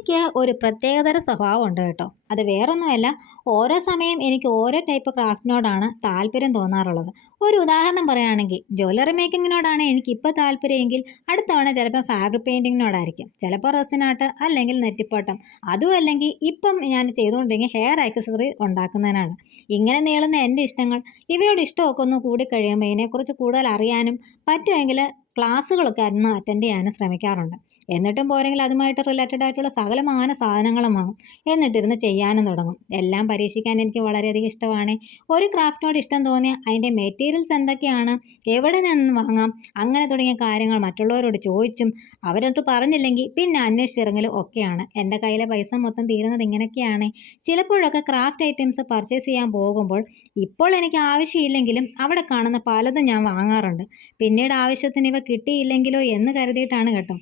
എനിക്ക് ഒരു പ്രത്യേകതര സ്വഭാവമുണ്ട് കേട്ടോ. അത് വേറൊന്നുമല്ല, ഓരോ സമയം എനിക്ക് ഓരോ ടൈപ്പ് ക്രാഫ്റ്റിനോടാണ് താല്പര്യം തോന്നാറുള്ളത്. ഒരു ഉദാഹരണം പറയുകയാണെങ്കിൽ ജ്വല്ലറി മേക്കിങ്ങിനോടാണ് എനിക്കിപ്പോൾ താല്പര്യമെങ്കിൽ അടുത്ത തവണ ചിലപ്പോൾ ഫാബ്രിക് പെയിൻറ്റിങ്ങിനോടായിരിക്കും, ചിലപ്പോൾ റെസിൻ ആർട്ട് അല്ലെങ്കിൽ നെറ്റിപ്പട്ടം, അതും അല്ലെങ്കിൽ ഇപ്പം ഞാൻ ചെയ്തുകൊണ്ടിരിക്കുന്ന ഹെയർ ആക്സസറി ഉണ്ടാക്കുന്നതിനാണ്. ഇങ്ങനെ നീളുന്ന എൻ്റെ ഇഷ്ടങ്ങൾ ഇവയോട് ഇഷ്ടമൊക്കെ ഒന്ന് കൂടിക്കഴിയുമ്പോൾ ഇതിനെക്കുറിച്ച് കൂടുതൽ അറിയാനും പറ്റുമെങ്കിൽ ക്ലാസ്സുകളൊക്കെ അന്ന് അറ്റൻഡ് ചെയ്യാനും ശ്രമിക്കാറുണ്ട്. എന്നിട്ടും പോരെങ്കിൽ അതുമായിട്ട് റിലേറ്റഡ് ആയിട്ടുള്ള സകലമാന സാധനങ്ങളും വാങ്ങും. എന്നിട്ടിരുന്ന് ചെയ്യാനും തുടങ്ങും. എല്ലാം പരീക്ഷിക്കാൻ എനിക്ക് വളരെയധികം ഇഷ്ടമാണ്. ഒരു ക്രാഫ്റ്റിനോട് ഇഷ്ടം തോന്നിയാൽ അതിൻ്റെ മെറ്റീരിയൽസ് എന്തൊക്കെയാണ്, എവിടെ നിന്ന് വാങ്ങാം, അങ്ങനെ തുടങ്ങിയ കാര്യങ്ങൾ മറ്റുള്ളവരോട് ചോദിച്ചും അവരൊട്ട് പറഞ്ഞില്ലെങ്കിൽ പിന്നെ അന്വേഷിച്ചിറങ്ങലും ഒക്കെയാണ്. എൻ്റെ കയ്യിലെ പൈസ മൊത്തം തീരുന്നത് ഇങ്ങനെയൊക്കെയാണ്. ചിലപ്പോഴൊക്കെ ക്രാഫ്റ്റ് ഐറ്റംസ് പർച്ചേസ് ചെയ്യാൻ പോകുമ്പോൾ ഇപ്പോൾ എനിക്ക് ആവശ്യമില്ലെങ്കിലും അവിടെ കാണുന്ന പലതും ഞാൻ വാങ്ങാറുണ്ട്. പിന്നീട് ആവശ്യത്തിന് ഇവ കിട്ടിയില്ലെങ്കിലോ എന്ന് കരുതിയിട്ടാണ് കേട്ടോ.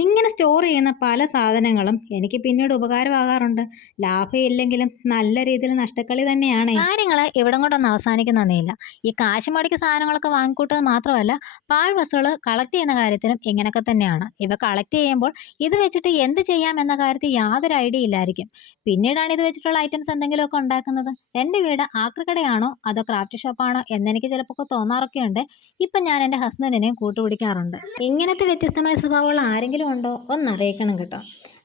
ഇങ്ങനെ സ്റ്റോർ ചെയ്യുന്ന പല സാധനങ്ങളും എനിക്ക് പിന്നീട് ഉപകാരമാകാറുണ്ട്. ലാഭം ഇല്ലെങ്കിലും നല്ല രീതിയിൽ നഷ്ടക്കളി തന്നെയാണ്. കാര്യങ്ങൾ ഇവിടം കൊണ്ടൊന്നും അവസാനിക്കുന്നൊന്നുമില്ല. ഈ കാശ് മുടക്കി സാധനങ്ങളൊക്കെ വാങ്ങിക്കൂട്ടത് മാത്രമല്ല, പാഴ്വസ്തുക്കൾ കളക്ട് ചെയ്യുന്ന കാര്യത്തിലും ഇങ്ങനെയൊക്കെ തന്നെയാണ്. ഇവ കളക്ട് ചെയ്യുമ്പോൾ ഇത് വെച്ചിട്ട് എന്ത് ചെയ്യാം എന്ന കാര്യത്തിൽ യാതൊരു ഐഡിയ ഇല്ലായിരിക്കും. പിന്നീടാണ് ഇത് വെച്ചിട്ടുള്ള ഐറ്റംസ് എന്തെങ്കിലുമൊക്കെ ഉണ്ടാക്കുന്നത്. എൻ്റെ വീട് ആക്രിക്കടയാണോ അതോ ക്രാഫ്റ്റ് ഷോപ്പാണോ എന്നെനിക്ക് ചിലപ്പോൾ തോന്നാറൊക്കെ ഉണ്ട്. ഇപ്പം ഞാൻ എൻ്റെ ഹസ്ബൻഡിനെയും കൂട്ടുപിടിക്കാറുണ്ട്. ഇങ്ങനത്തെ വ്യത്യസ്തമായ സ്വഭാവമുള്ള ആരെങ്കിലും ഉണ്ടോ ഒന്നറിയിക്കണം കേട്ടോ.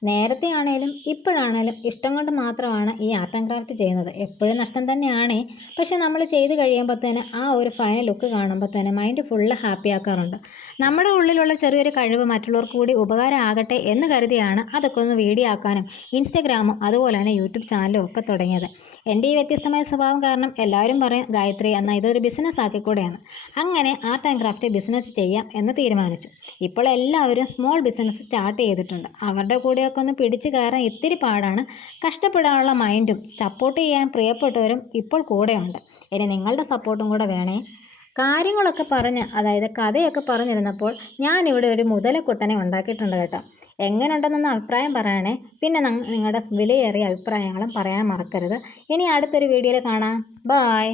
നേരത്തെ ആണേലും ഇപ്പോഴാണേലും ഇഷ്ടം കൊണ്ട് മാത്രമാണ് ഈ ആർട്ട് ആൻഡ് ക്രാഫ്റ്റ് ചെയ്യുന്നത്. എപ്പോഴും നഷ്ടം തന്നെയാണ്. പക്ഷെ നമ്മൾ ചെയ്ത് കഴിയുമ്പോൾ തന്നെ ആ ഒരു ഫൈനൽ ലുക്ക് കാണുമ്പോൾ തന്നെ മൈൻഡ് ഫുള്ള് ഹാപ്പി ആക്കാറുണ്ട്. നമ്മുടെ ഉള്ളിലുള്ള ചെറിയൊരു കഴിവ് മറ്റുള്ളവർക്ക് കൂടി ഉപകാരം ആകട്ടെ എന്ന് കരുതിയാണ് അതൊക്കെ ഒന്ന് വീഡിയോ ആക്കാനും ഇൻസ്റ്റഗ്രാമും അതുപോലെ തന്നെ യൂട്യൂബ് ചാനലും ഒക്കെ തുടങ്ങിയത്. എൻ്റെ ഈ വ്യത്യസ്തമായ സ്വഭാവം കാരണം എല്ലാവരും പറയും, ഗായത്രി എന്നാൽ ഇതൊരു ബിസിനസ് ആക്കിക്കൂടെയാണ്. അങ്ങനെ ആർട്ട് ആൻഡ് ക്രാഫ്റ്റ് ബിസിനസ് ചെയ്യാം എന്ന് തീരുമാനിച്ചു. ഇപ്പോൾ എല്ലാവരും സ്മോൾ ബിസിനസ് സ്റ്റാർട്ട് ചെയ്തിട്ടുണ്ട്. അവരുടെ കൂടെയൊക്കെ ഒന്ന് പിടിച്ചു കയറാൻ ഇത്തിരി പാടാണ്. കഷ്ടപ്പെടാനുള്ള മൈൻഡും സപ്പോർട്ട് ചെയ്യാൻ പ്രിയപ്പെട്ടവരും ഇപ്പോൾ കൂടെയുണ്ട്. ഇനി നിങ്ങളുടെ സപ്പോർട്ടും കൂടെ വേണേ. കാര്യങ്ങളൊക്കെ പറഞ്ഞ്, അതായത് കഥയൊക്കെ പറഞ്ഞിരുന്നപ്പോൾ ഞാനിവിടെ ഒരു മുതലക്കുട്ടനെ ഉണ്ടാക്കിയിട്ടുണ്ട് കേട്ടോ. എങ്ങനെയുണ്ടെന്നൊന്ന് അഭിപ്രായം പറയണേ. പിന്നെ നിങ്ങളുടെ വിലയേറിയ അഭിപ്രായങ്ങളും പറയാൻ മറക്കരുത്. ഇനി അടുത്തൊരു വീഡിയോയിൽ കാണാം. ബായ്.